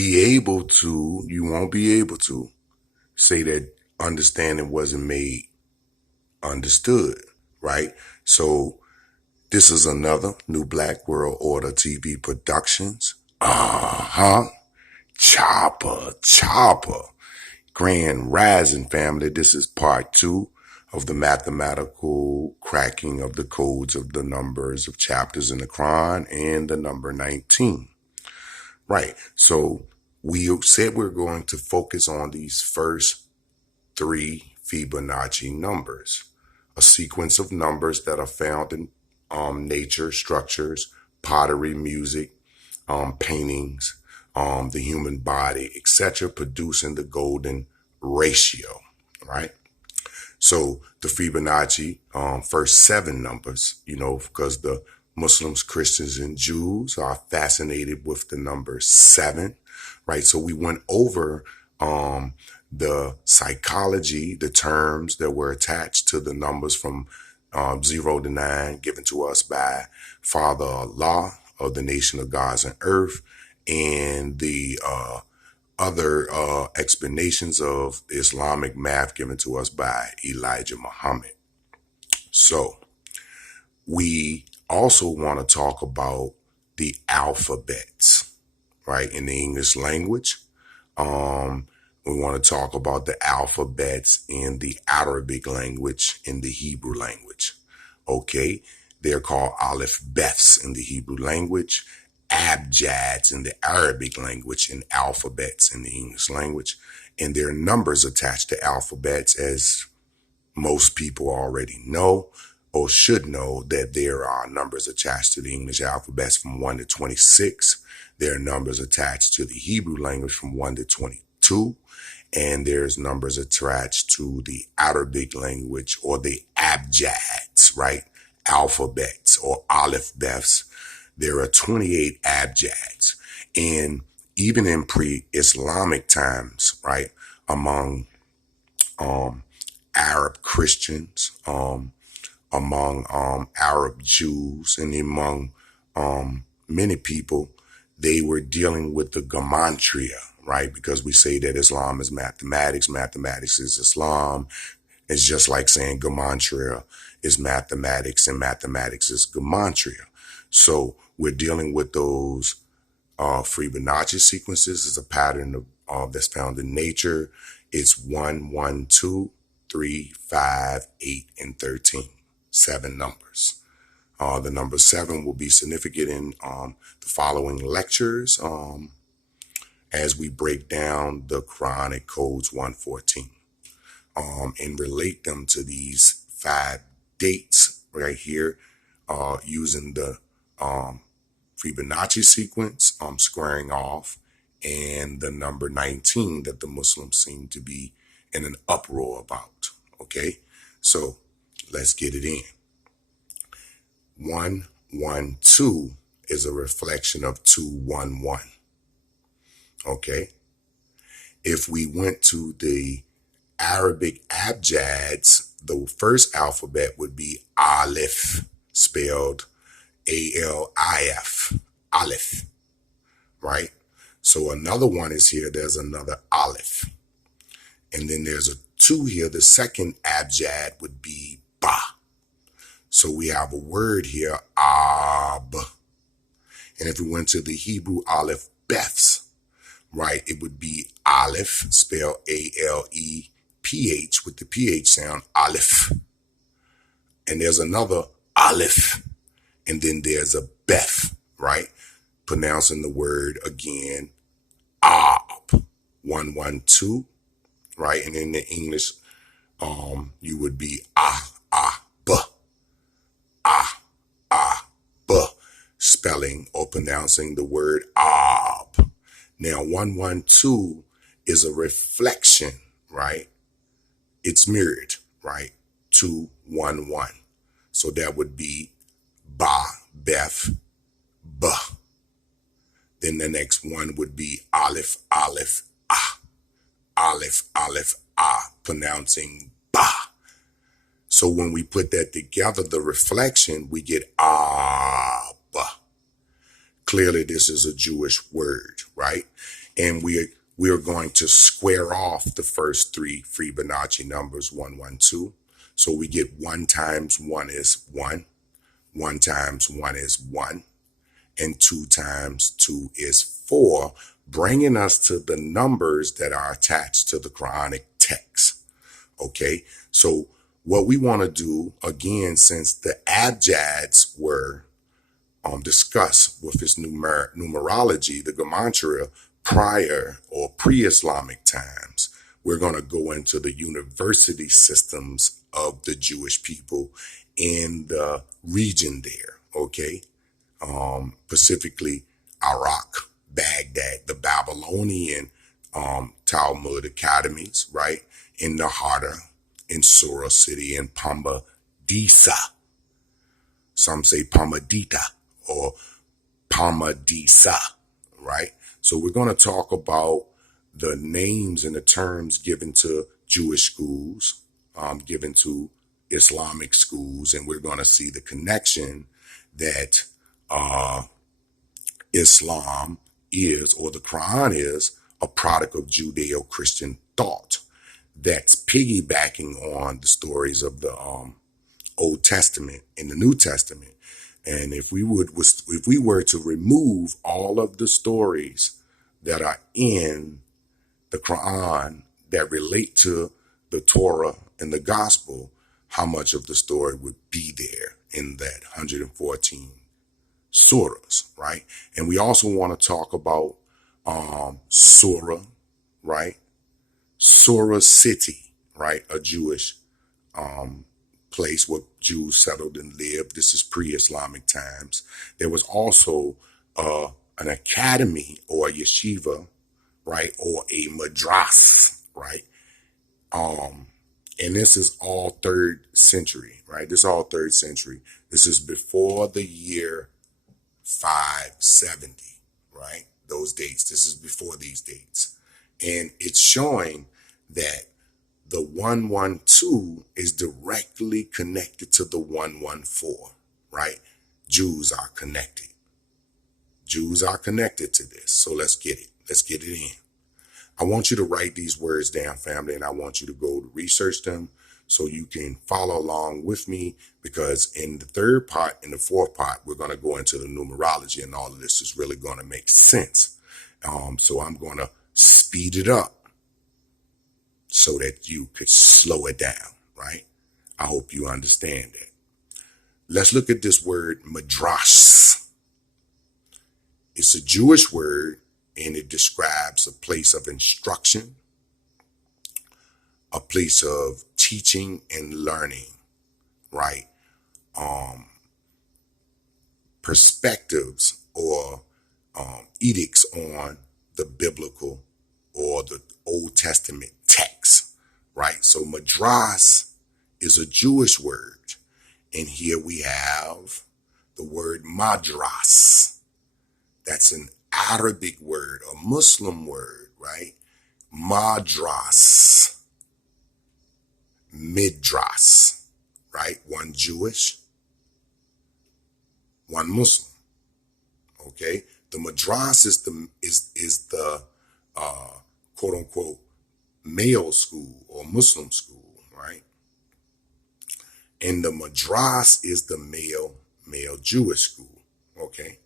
you won't be able to say that understanding wasn't made understood, right? So this is another New Black World Order TV Productions. Chopper. Grand Rising family. This is part 2 of the mathematical cracking of the codes of the numbers of chapters in the Quran and the number 19. Right. So we said we're going to focus on these first 3 Fibonacci numbers, a sequence of numbers that are found in nature, structures, pottery, music, paintings, the human body, etc., producing the golden ratio, right? So the Fibonacci, first 7 numbers, because the Muslims, Christians, and Jews are fascinated with the number 7, right? So we went over the psychology, the terms that were attached to the numbers from 0 to 9 given to us by Father Allah of the nation of gods and earth, and the other explanations of Islamic math given to us by Elijah Muhammad. So we also want to talk about the alphabets, right, in the English language. We want to talk about the alphabets in the Arabic language, in the Hebrew language. Okay, they're called aleph beths in the Hebrew language, abjads in the Arabic language, and alphabets in the English language. And there are numbers attached to alphabets, as most people already know or should know, that there are numbers attached to the English alphabets from 1 to 26. There are numbers attached to the Hebrew language from 1 to 22. And there's numbers attached to the Arabic language, or the abjads, right? Alphabets or aleph beths. There are 28 abjads. And even in pre-Islamic times, right, among Arab Christians, among Arab Jews, and among many people, they were dealing with the gematria, right? Because we say that Islam is mathematics, mathematics is Islam. It's just like saying gematria is mathematics and mathematics is gematria. So we're dealing with those Fibonacci sequences. Is a pattern of that's found in nature. It's 1, 1, 2, 3, 5, 8, and 13. 7 numbers. The number 7 will be significant in the following lectures as we break down the Quranic codes 114 and relate them to these 5 dates right here using the Fibonacci sequence, squaring off, and the number 19 that the Muslims seem to be in an uproar about. Okay, so let's get it in. 1, 1, 2 is a reflection of 2, 1, 1. Okay, if we went to the Arabic abjads, the first alphabet would be Aleph, spelled A-L-I-F, Aleph, right? So another one is here, there's another Aleph. And then there's a 2 here, the second abjad would be Ba. So we have a word here, Ab. And if we went to the Hebrew Aleph Beths, right, it would be Aleph, spelled A-L-E-P-H with the P-H sound, Aleph. And there's another Aleph. And then there's a Beth, right? Pronouncing the word again, Ab. 1, 1, 2, right? And in the English, you would be B, spelling or pronouncing the word Ab. Now, 1, 1, 2 is a reflection, right? It's mirrored, right? 2, 1, 1. So that would be Ba, Beth, B. Then the next one would be Aleph, Aleph, Ah. Aleph, Aleph, Ah, pronouncing Ba. So when we put that together, the reflection, we get Ab. Clearly, this is a Jewish word, right? And we're going to square off the first three Fibonacci numbers, 112. So we get 1 times 1 is 1, 1 times 1 is 1, and 2 times 2 is 4, bringing us to the numbers that are attached to the Quranic text. Okay, so what we want to do, again, since the abjads were discussed with its numerology, the gematria, prior or pre-Islamic times, we're going to go into the university systems of the Jewish people in the region there, okay? Specifically Iraq, Baghdad, the Babylonian Talmud academies, right? In Nahada, in Sura City, in Pamadisa. Some say Pamadita or Pamadisa, right? So we're going to talk about the names and the terms given to Jewish schools, given to Islamic schools, and we're going to see the connection that Islam is, or the Quran is, a product of Judeo-Christian thought that's piggybacking on the stories of the Old Testament and the New Testament. And if we were to remove all of the stories that are in the Quran that relate to the Torah and the gospel, how much of the story would be there in that 114 surahs, right? And we also want to talk about Surah, right? Surah City, right? A Jewish place where Jews settled and lived. This is pre-Islamic times. There was also an academy or a yeshiva, right? Or a madras, right? And this is all 3rd century, right? This is all 3rd century. This is before the year 570, right? Those dates. This is before these dates. And it's showing that the 112 is directly connected to the 114, right? Jews are connected. Jews are connected to this. So let's get it. Let's get it in. I want you to write these words down, family, and I want you to go to research them so you can follow along with me, because in the 3rd part and the 4th part, we're going to go into the numerology, and all of this is really going to make sense. So I'm going to speed it up so that you could slow it down, right? I hope you understand that. Let's look at this word madrash. It's a Jewish word, and it describes a place of instruction, a place of teaching and learning, right? Perspectives or edicts on the biblical or the Old Testament text, right? So madrash is a Jewish word. And here we have the word madras. That's an Arabic word, a Muslim word, right? Madras, midrash, right? One Jewish, one Muslim. Okay, the madrash is the quote unquote male school or Muslim school, right? And the madrash is the male Jewish school. Okay.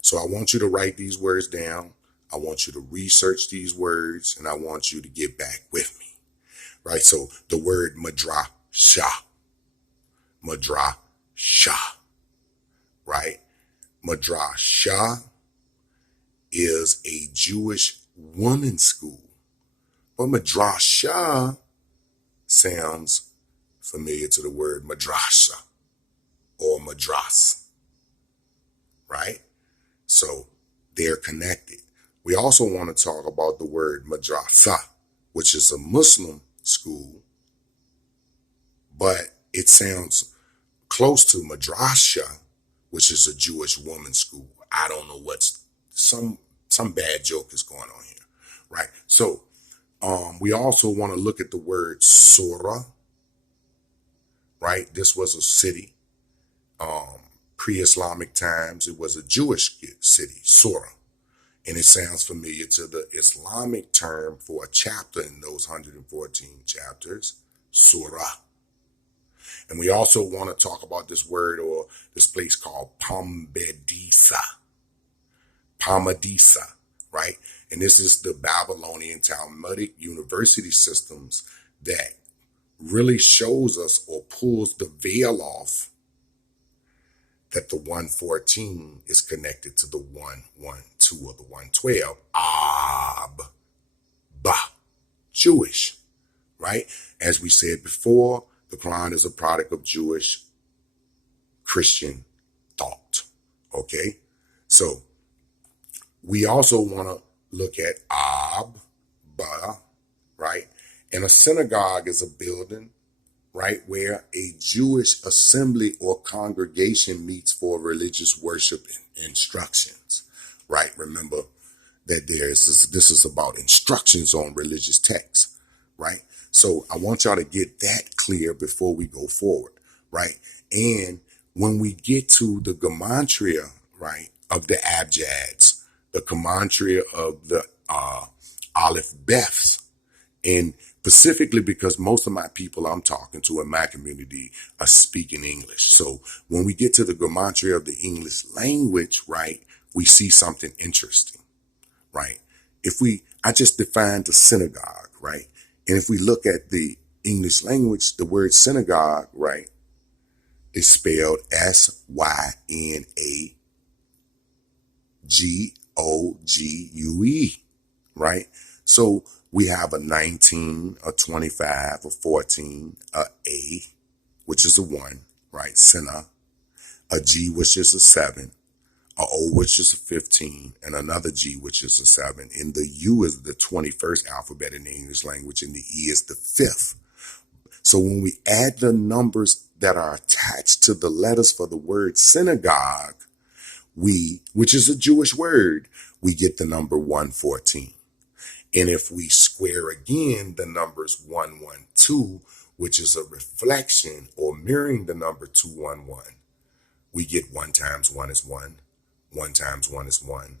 So I want you to write these words down. I want you to research these words, and I want you to get back with me, right? So the word madrasha, right? Madrasha is a Jewish woman's school, but madrasha sounds familiar to the word madrasa or madras, right? So they're connected. We also want to talk about the word madrasa, which is a Muslim school, but it sounds close to madrasha, which is a Jewish woman's school. I don't know what's some bad joke is going on here, right? So we also want to look at the word surah, right? This was a city. Pre-Islamic times, it was a Jewish city, Surah. And it sounds familiar to the Islamic term for a chapter in those 114 chapters, surah. And we also want to talk about this word or this place called Pambedisa. Pamadisa, right? And this is the Babylonian Talmudic university systems that really shows us or pulls the veil off that the 114 is connected to the 112 or the 112. Ba, Jewish, right? As we said before, the Quran is a product of Jewish Christian thought, okay? So we also want to look at Ba, right? And a synagogue is a building, right, where a Jewish assembly or congregation meets for religious worship and instructions, right? Remember that this is about instructions on religious texts, right? So I want y'all to get that clear before we go forward, right? And when we get to the gematria, right, of the abjads, the gematria of the aleph beths, and specifically because most of my people I'm talking to in my community are speaking English. So when we get to the gematria of the English language, right, we see something interesting, right? I just defined the synagogue, right? And if we look at the English language, the word synagogue, right, is spelled Synagogue, right? So we have a 19, a 25, a 14, a, which is a 1, right? Sina, a G, which is a 7, a O, which is a 15, and another G, which is a 7. And the U is the 21st alphabet in the English language, and the E is the 5th. So when we add the numbers that are attached to the letters for the word synagogue, which is a Jewish word, we get the number 114. And if we square again the numbers 112, which is a reflection or mirroring the number 211, we get 1 times 1 is 1, 1 times 1 is 1,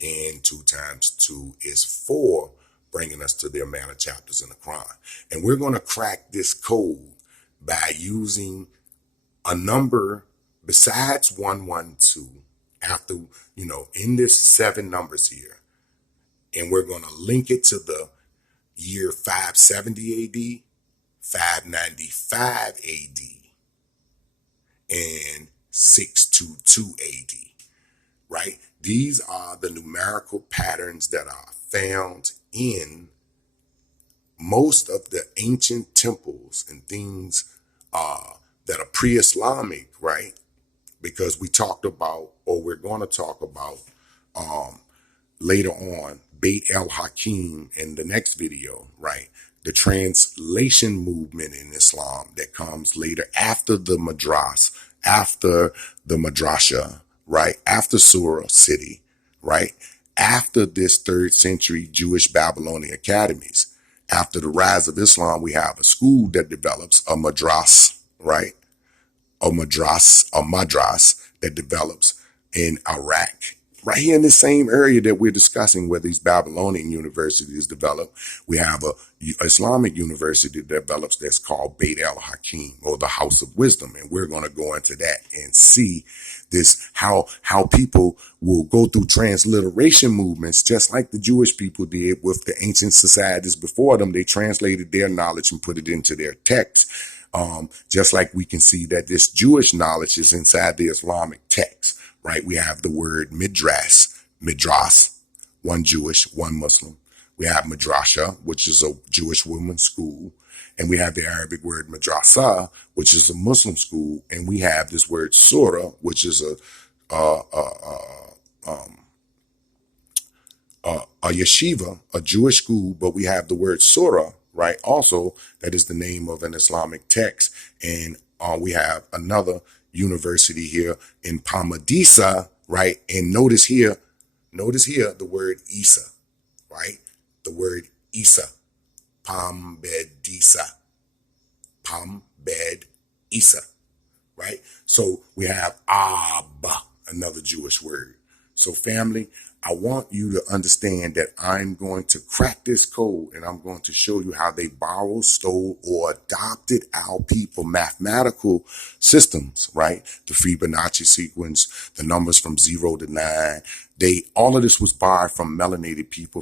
and 2 times 2 is 4, bringing us to the amount of chapters in the Quran. And we're going to crack this code by using a number besides 112 after, in this 7 numbers here. And we're going to link it to the year 570 AD, 595 AD, and 622 AD, right? These are the numerical patterns that are found in most of the ancient temples and things that are pre-Islamic, right? Because we talked about, or we're going to talk about later on, Beit el-Hakim in the next video, right? The translation movement in Islam that comes later after the madras, after the madrasha, right? After Surah City, right? After this 3rd century Jewish Babylonian academies. After the rise of Islam, we have a school that develops a madras, right? A madras that develops in Iraq, right here in the same area that we're discussing where these Babylonian universities develop. We have a Islamic university that develops that's called Beit el-Hakim, or the House of Wisdom. And we're going to go into that and see this, how people will go through transliteration movements, just like the Jewish people did with the ancient societies before them. They translated their knowledge and put it into their texts. Just like we can see that this Jewish knowledge is inside the Islamic text, right? We have the word midras, 1 Jewish, 1 Muslim. We have madrasha, which is a Jewish women's school. And we have the Arabic word madrasa, which is a Muslim school. And we have this word surah, which is a yeshiva, a Jewish school, but we have the word surah, right? Also, that is the name of an Islamic text. And we have another university here in Pamadisa, right? And notice here the word Isa, right? The word Isa, Pambed Isa, right? So we have Abba, another Jewish word. So family, I want you to understand that I'm going to crack this code and I'm going to show you how they borrowed, stole, or adopted our people mathematical systems, right? The Fibonacci sequence, the numbers from 0 to 9. All of this was borrowed from melanated people